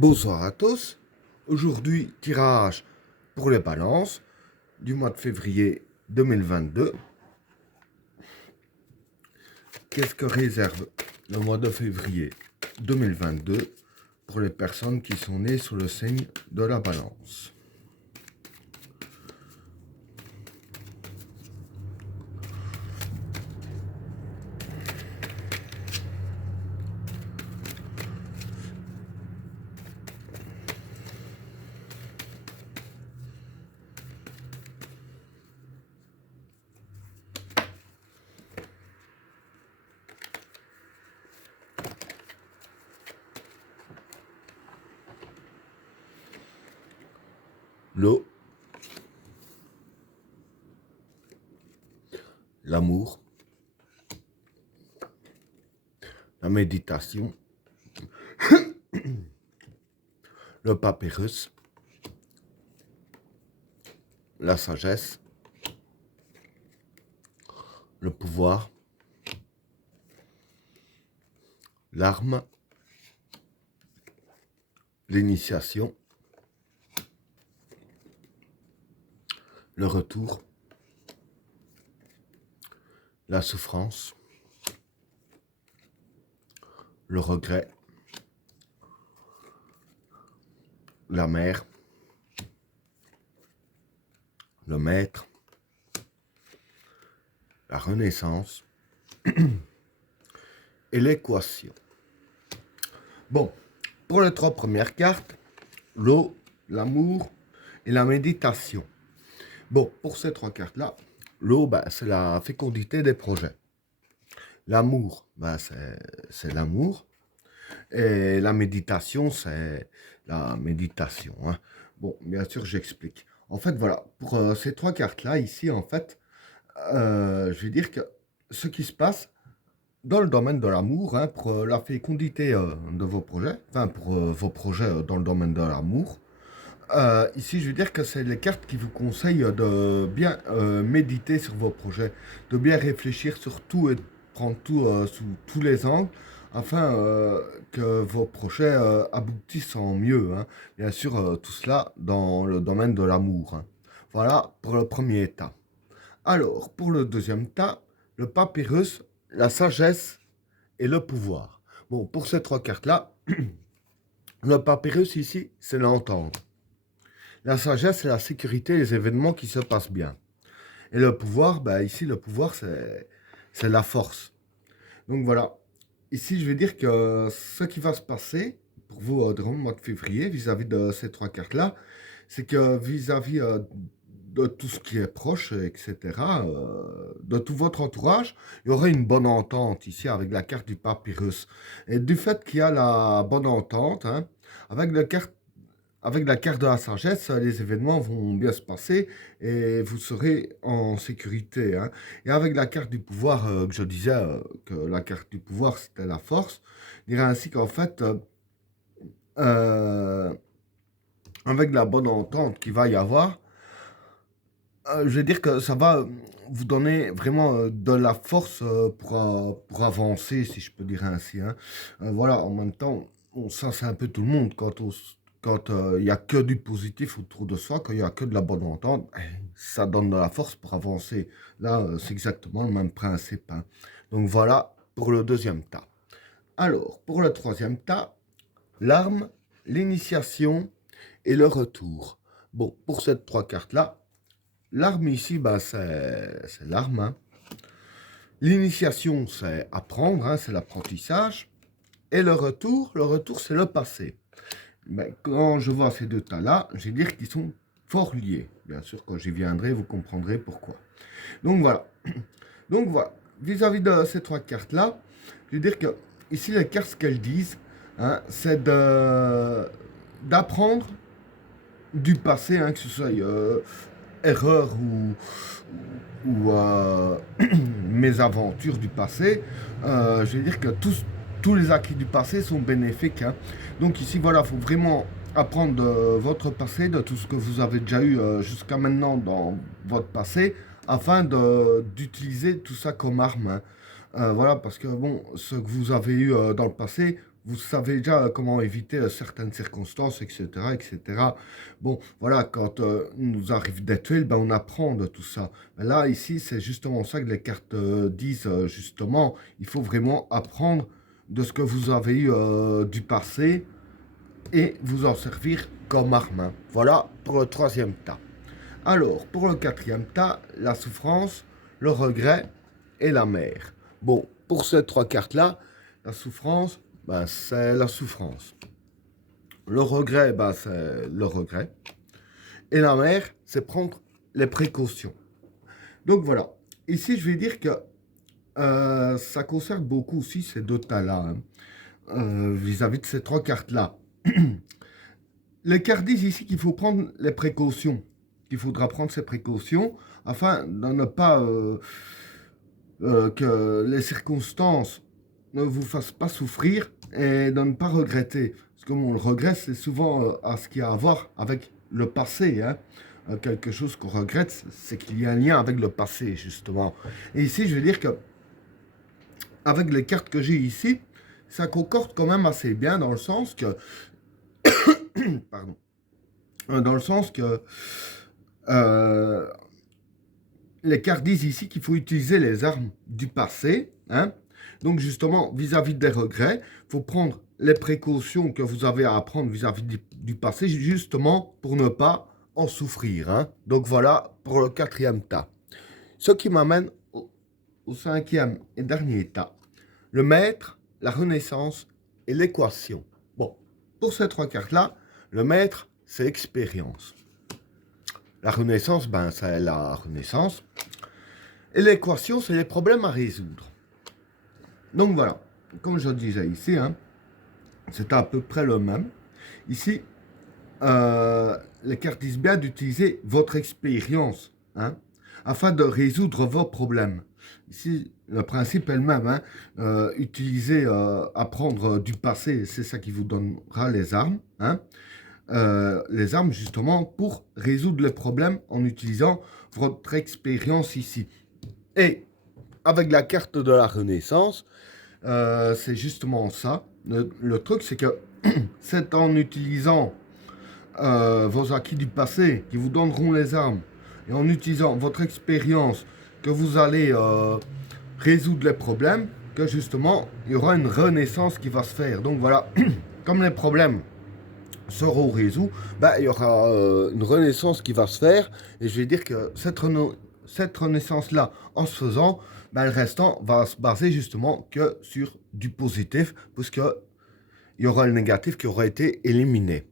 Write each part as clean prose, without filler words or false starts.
Bonsoir à tous. Aujourd'hui, tirage pour les balances du mois de février 2022. Qu'est-ce que réserve le mois de février 2022 pour les personnes qui sont nées sous le signe de la balance? L'eau, l'amour, la méditation, le papyrus, la sagesse, le pouvoir, l'arme, l'initiation, le retour, la souffrance, le regret, la mère, le maître, la renaissance et l'équation. Bon, pour les trois premières cartes, l'eau, l'amour et la méditation. Bon, pour ces trois cartes-là, l'eau, c'est la fécondité des projets. L'amour, c'est l'amour. Et la méditation, c'est la méditation. Hein. Bon, bien sûr, j'explique. En fait, voilà, pour ces trois cartes-là, ici, en fait, je vais dire que ce qui se passe dans le domaine de l'amour, hein, pour la fécondité de vos projets, enfin, pour vos projets dans le domaine de l'amour, ici, je veux dire que c'est les cartes qui vous conseillent de bien méditer sur vos projets, de bien réfléchir sur tout et de prendre tout sous tous les angles, afin que vos projets aboutissent en mieux. Hein. Bien sûr, tout cela dans le domaine de l'amour. Hein. Voilà pour le premier état. Alors, pour le deuxième tas, le papyrus, la sagesse et le pouvoir. Bon, pour ces trois cartes-là, le papyrus ici, c'est l'entendre. La sagesse, c'est la sécurité et les événements qui se passent bien. Et le pouvoir, ici, le pouvoir, c'est la force. Donc voilà. Ici, je vais dire que ce qui va se passer pour vous durant le mois de février, vis-à-vis de ces trois cartes-là, c'est que vis-à-vis de tout ce qui est proche, etc., de tout votre entourage, il y aura une bonne entente ici avec la carte du papyrus. Et du fait qu'il y a la bonne entente, hein, avec la carte de la sagesse, les événements vont bien se passer et vous serez en sécurité. Hein. Et avec la carte du pouvoir, que je disais que la carte du pouvoir, c'était la force, je dirais ainsi qu'en fait, euh, avec la bonne entente qu'il va y avoir, je vais dire que ça va vous donner vraiment de la force pour avancer, si je peux dire ainsi. Hein. Voilà, en même temps, ça c'est un peu tout le monde. Quand il n'y a que du positif autour de soi, quand il n'y a que de la bonne entente, ça donne de la force pour avancer. Là, c'est exactement le même principe. Hein. Donc voilà pour le deuxième tas. Alors, pour le troisième tas, l'arme, l'initiation et le retour. Bon, pour ces trois cartes-là, l'arme ici, c'est l'arme. Hein. L'initiation, c'est apprendre, hein, c'est l'apprentissage. Et le retour, c'est le passé. Mais quand je vois ces deux tas-là, je vais dire qu'ils sont fort liés. Bien sûr, quand j'y viendrai, vous comprendrez pourquoi. Donc voilà. Donc voilà. Vis-à-vis de ces trois cartes-là, je veux dire que ici, les cartes, ce qu'elles disent, hein, c'est d'apprendre du passé, hein, que ce soit erreur ou mes aventures du passé, je vais dire que tous les acquis du passé sont bénéfiques. Hein. Donc ici, voilà, il faut vraiment apprendre de votre passé, de tout ce que vous avez déjà eu jusqu'à maintenant dans votre passé, afin d'utiliser tout ça comme arme. Hein. Voilà, parce que bon, ce que vous avez eu dans le passé, vous savez déjà comment éviter certaines circonstances, etc., etc. Bon, voilà, quand il nous arrive des tuiles, ben, on apprend de tout ça. Mais là, ici, c'est justement ça que les cartes disent, justement. Il faut vraiment apprendre de ce que vous avez eu du passé et vous en servir comme arme, hein. Voilà pour le troisième tas. Alors, pour le quatrième tas, la souffrance, le regret et la mer. Bon, pour ces trois cartes-là, la souffrance, ben, c'est la souffrance. Le regret, ben, c'est le regret. Et la mer, c'est prendre les précautions. Donc voilà. Ici, je vais dire que ça concerne beaucoup aussi ces deux tas-là, hein, vis-à-vis de ces trois cartes-là. Les cartes disent ici qu'il faut prendre les précautions, qu'il faudra prendre ces précautions afin de ne pas que les circonstances ne vous fassent pas souffrir et de ne pas regretter. Parce que le regret, c'est souvent à ce qu'il y a à voir avec le passé, hein. Quelque chose qu'on regrette, c'est qu'il y a un lien avec le passé, justement. Et ici, je veux dire que, avec les cartes que j'ai ici, ça concorde quand même assez bien dans le sens que, pardon, dans le sens que les cartes disent ici qu'il faut utiliser les armes du passé, hein. Donc justement, vis-à-vis des regrets, il faut prendre les précautions que vous avez à prendre vis-à-vis du passé, justement pour ne pas en souffrir, hein. Donc voilà pour le quatrième tas. Ce qui m'amène au cinquième et dernier tas. Le maître, la renaissance et l'équation. Bon, pour ces trois cartes-là, le maître, c'est l'expérience. La renaissance, ben, c'est la renaissance. Et l'équation, c'est les problèmes à résoudre. Donc voilà, comme je disais ici, hein, c'est à peu près le même. Ici, les cartes disent bien d'utiliser votre expérience, hein, afin de résoudre vos problèmes. Ici, le principe est le même, hein, utiliser, apprendre du passé, c'est ça qui vous donnera les armes, hein. Les armes justement pour résoudre les problèmes en utilisant votre expérience ici. Et avec la carte de la Renaissance, c'est justement ça. Le truc, c'est que c'est en utilisant vos acquis du passé qui vous donneront les armes et en utilisant votre expérience que vous allez résoudre les problèmes, que justement, il y aura une renaissance qui va se faire. Donc voilà, comme les problèmes seront résolus, ben, il y aura une renaissance qui va se faire. Et je vais dire que cette renaissance-là, en se faisant, ben, le restant va se baser justement que sur du positif, puisque il y aura le négatif qui aura été éliminé.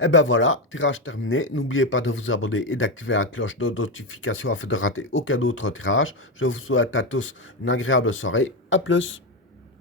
Et ben voilà, tirage terminé. N'oubliez pas de vous abonner et d'activer la cloche de notification afin de rater aucun autre tirage. Je vous souhaite à tous une agréable soirée. À plus!